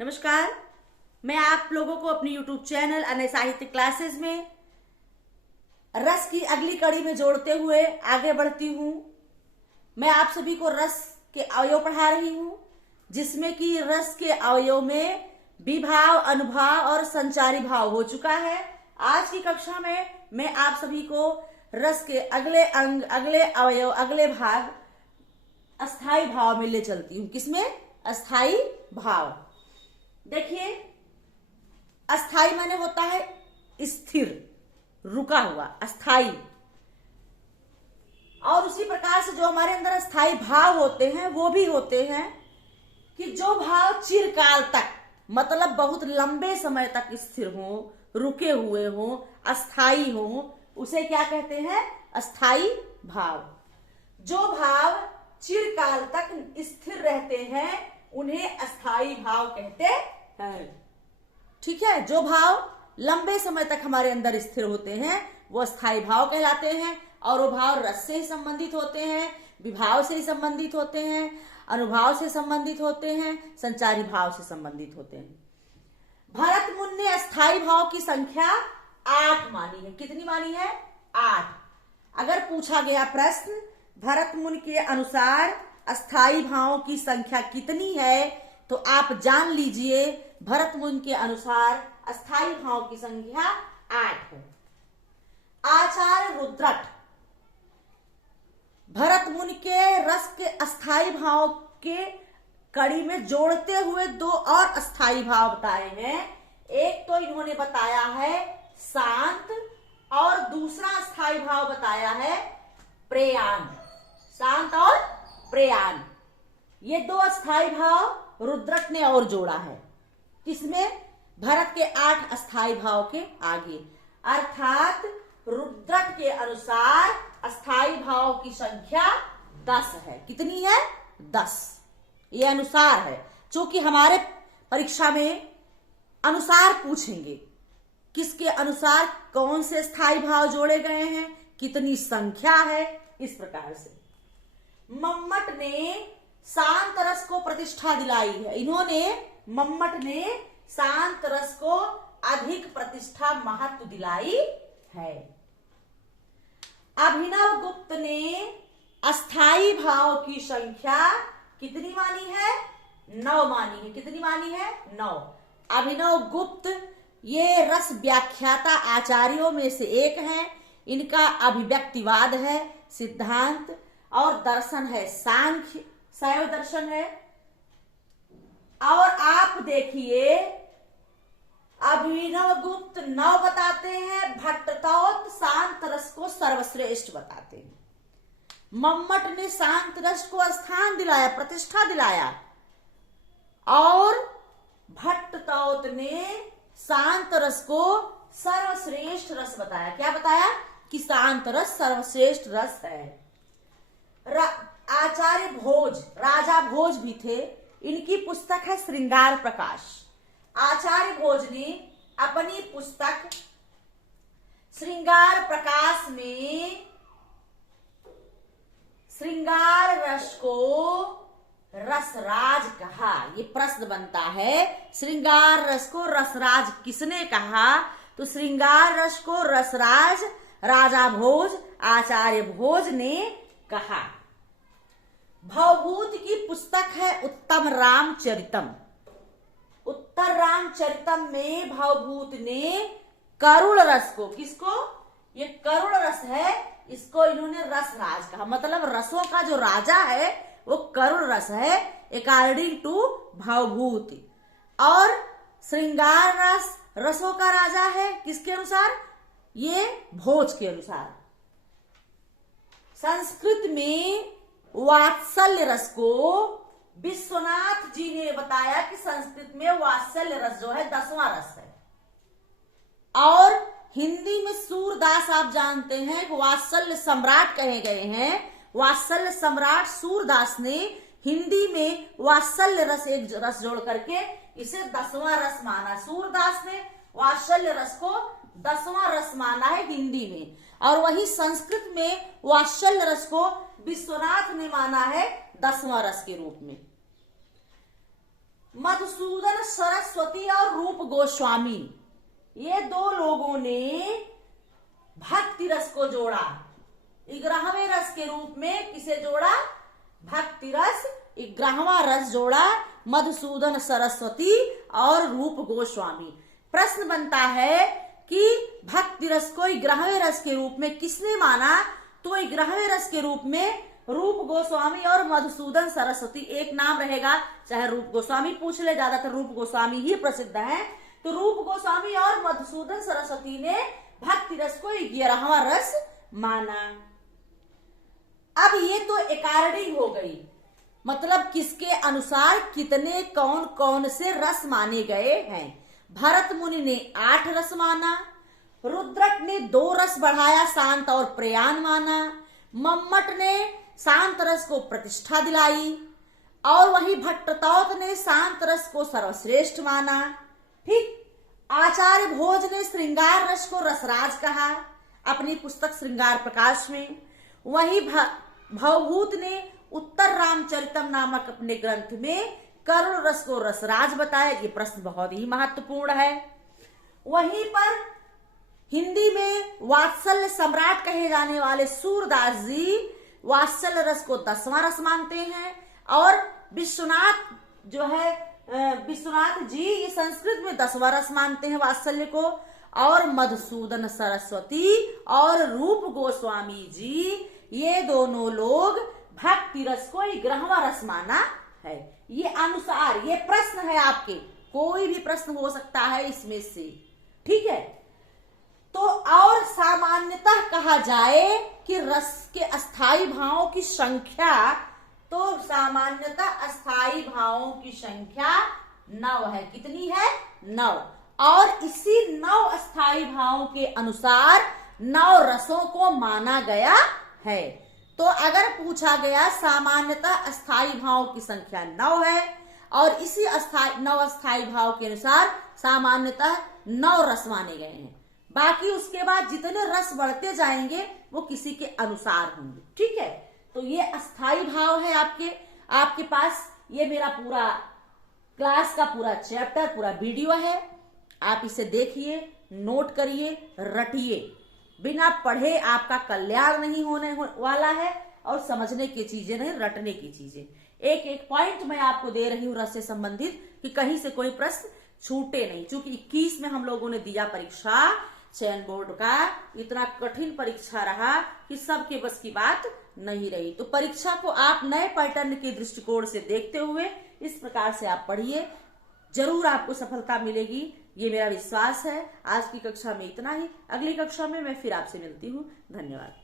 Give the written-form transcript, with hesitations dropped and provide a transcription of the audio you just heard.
नमस्कार। मैं आप लोगों को अपनी YouTube चैनल अनय साहित्य क्लासेस में रस की अगली कड़ी में जोड़ते हुए आगे बढ़ती हूँ। मैं आप सभी को रस के अवयव पढ़ा रही हूँ, जिसमें कि रस के अवयव में विभाव, अनुभाव और संचारी भाव हो चुका है। आज की कक्षा में मैं आप सभी को रस के अगले अंग, अगले अवयव, अगले भाग अस्थाई भाव में ले चलती हूँ। किसमें? अस्थाई भाव। देखिए, अस्थाई माने होता है स्थिर, रुका हुआ, अस्थाई। और उसी प्रकार से जो हमारे अंदर अस्थाई भाव होते हैं वो भी होते हैं कि जो भाव चिरकाल तक, मतलब बहुत लंबे समय तक स्थिर हो, रुके हुए हो, अस्थाई हो, उसे क्या कहते हैं? अस्थाई भाव। जो भाव चिरकाल तक स्थिर रहते हैं उन्हें अस्थाई भाव कहते हैं। ठीक है। जो भाव लंबे समय तक हमारे अंदर स्थिर होते हैं वो अस्थाई भाव कहलाते हैं, और वो भाव रस से ही संबंधित होते हैं, विभाव से ही संबंधित होते हैं, अनुभाव से संबंधित होते हैं, संचारी भाव से संबंधित होते हैं। भरत मुनि ने अस्थाई भाव की संख्या 8 मानी है। कितनी मानी है? 8। अगर पूछा गया प्रश्न भरत मुनि के अनुसार अस्थाई भावों की संख्या कितनी है, तो आप जान लीजिए भरत मुनि के अनुसार अस्थाई भाव की संख्या 8 है। आचार्य रुद्रट भरत मुनि के रस के अस्थाई भाव के कड़ी में जोड़ते हुए 2 और अस्थाई भाव बताए हैं। एक तो इन्होंने बताया है शांत, और दूसरा अस्थाई भाव बताया है प्रेयान। शांत और प्रेयान, ये 2 अस्थाई भाव रुद्रट ने और जोड़ा है। किसमें? भरत के 8 अस्थाई भाव के आगे। अर्थात रुद्रट के अनुसार अस्थाई भाव की संख्या 10 है। कितनी है? 10। ये अनुसार है, क्योंकि हमारे परीक्षा में अनुसार पूछेंगे। किसके अनुसार कौन से स्थाई भाव जोड़े गए हैं, कितनी संख्या है, इस प्रकार से। मम्मट ने शांत रस को प्रतिष्ठा दिलाई है। मम्मट ने शांत रस को अधिक प्रतिष्ठा, महत्व दिलाई है। अभिनव गुप्त ने अस्थाई भाव की संख्या कितनी मानी है? 9 मानी है। कितनी मानी है? 9। अभिनव गुप्त ये रस व्याख्याता आचार्यों में से एक हैं। इनका अभिव्यक्तिवाद है, सिद्धांत, और दर्शन है सांख्य, शैव दर्शन है। और आप देखिए, अभिनव गुप्त 9 बताते हैं, भट्टतौत शांत रस को सर्वश्रेष्ठ बताते हैं। मम्मट ने शांत रस को स्थान दिलाया, प्रतिष्ठा दिलाया, और भट्टतौत ने शांत रस को सर्वश्रेष्ठ रस बताया। क्या बताया? कि शांत रस सर्वश्रेष्ठ रस है। आचार्य भोज, राजा भोज भी थे, इनकी पुस्तक है श्रृंगार प्रकाश। आचार्य भोज ने अपनी पुस्तक श्रृंगार प्रकाश में श्रृंगार रस को रसराज कहा। ये प्रश्न बनता है, श्रृंगार रस को रसराज किसने कहा? तो श्रृंगार रस को रसराज राजा भोज, आचार्य भोज ने कहा। भवभूत की पुस्तक है उत्तम रामचरितम। उत्तर रामचरितम में भवभूत ने करुण रस को, किसको? ये करुण रस है, इसको इन्होंने रसराज कहा। मतलब रसों का जो राजा है वो करुण रस है, अकॉर्डिंग टू भवभूति। और श्रृंगार रस रसों का राजा है, किसके अनुसार? ये भोज के अनुसार। संस्कृत में वात्सल्य रस को विश्वनाथ जी ने बताया कि संस्कृत में वात्सल्य रस जो है 10वां रस है। और हिंदी में सूरदास, आप जानते हैं, वात्सल्य सम्राट कहे गए हैं। वात्सल्य सम्राट सूरदास ने हिंदी में वात्सल्य रस एक रस जोड़ करके इसे 10वां रस माना। सूरदास ने वात्सल्य रस को 10वां रस माना है हिंदी में, और वही संस्कृत में वात्सल्य रस को विश्वनाथ ने माना है 10वां रस के रूप में। मधुसूदन सरस्वती और रूप गोस्वामी, ये दो लोगों ने भक्ति रस को जोड़ा। 11वें रस के रूप में किसे जोड़ा? भक्ति रस, 11वां रस जोड़ा मधुसूदन सरस्वती और रूप गोस्वामी। प्रश्न बनता है कि भक्ति रस को 11वें रस के रूप में किसने माना? तो 11वें रस के रूप में रूप गोस्वामी और मधुसूदन सरस्वती, एक नाम रहेगा, चाहे रूप गोस्वामी पूछ ले, ज्यादातर रूप गोस्वामी ही प्रसिद्ध है। तो रूप गोस्वामी और मधुसूदन सरस्वती ने भक्ति रस को 11वां रस माना। अब ये तो अकॉर्डिंग हो गई, मतलब किसके अनुसार कितने कौन कौन से रस माने गए हैं। भरत मुनि ने 8 रस माना, रुद्रक ने 2 रस बढ़ाया, शांत और प्रयाण माना, मम्मट ने शांत रस को प्रतिष्ठा दिलाई, और वही भट्टतौत ने शांत रस को सर्वश्रेष्ठ माना। ठीक, आचार्य भोज ने श्रृंगार रस को रसराज कहा अपनी पुस्तक श्रृंगार प्रकाश में। वही भवभूत ने उत्तर रामचरितम नामक अपने ग्रंथ में करुण रस को रसराज बताया। ये प्रश्न बहुत ही महत्वपूर्ण है। वहीं पर हिंदी में वात्सल्य सम्राट कहे जाने वाले सूरदास जी वात्सल्य रस को 10वां रस मानते हैं, और विश्वनाथ जो है विश्वनाथ जी ये संस्कृत में 10वां रस मानते हैं वात्सल्य को, और मधुसूदन सरस्वती और रूप गोस्वामी जी ये दोनों लोग भक्ति रस को 11वां रस माना है। ये अनुसार, ये प्रश्न है आपके, कोई भी प्रश्न हो सकता है इसमें से, ठीक है। तो और सामान्यतः कहा जाए कि रस के अस्थाई भावों की संख्या, तो सामान्यतः अस्थाई भावों की संख्या 9 है। कितनी है? 9। और इसी 9 अस्थाई भावों के अनुसार 9 रसों को माना गया है। तो अगर पूछा गया सामान्यतः अस्थाई भाव की संख्या 9 है, और इसी 9 अस्थाई भाव के अनुसार सामान्यतः 9 रस माने गए हैं। बाकी उसके बाद जितने रस बढ़ते जाएंगे वो किसी के अनुसार होंगे, ठीक है। तो ये अस्थाई भाव है आपके पास। ये मेरा पूरा क्लास का पूरा चैप्टर, पूरा वीडियो है, आप इसे देखिए, नोट करिए, रटिए। बिना पढ़े आपका कल्याण नहीं होने वाला है, और समझने की चीजें नहीं, रटने की चीजें। एक एक पॉइंट मैं आपको दे रही हूं रस से संबंधित, कि कहीं से कोई प्रश्न छूटे नहीं। क्योंकि 21 में हम लोगों ने दिया परीक्षा, चयन बोर्ड का इतना कठिन परीक्षा रहा कि सबके बस की बात नहीं रही। तो परीक्षा को आप नए पैटर्न के दृष्टिकोण से देखते हुए इस प्रकार से आप पढ़िए, जरूर आपको सफलता मिलेगी, ये मेरा विश्वास है। आज की कक्षा में इतना ही, अगली कक्षा में मैं फिर आपसे मिलती हूँ। धन्यवाद।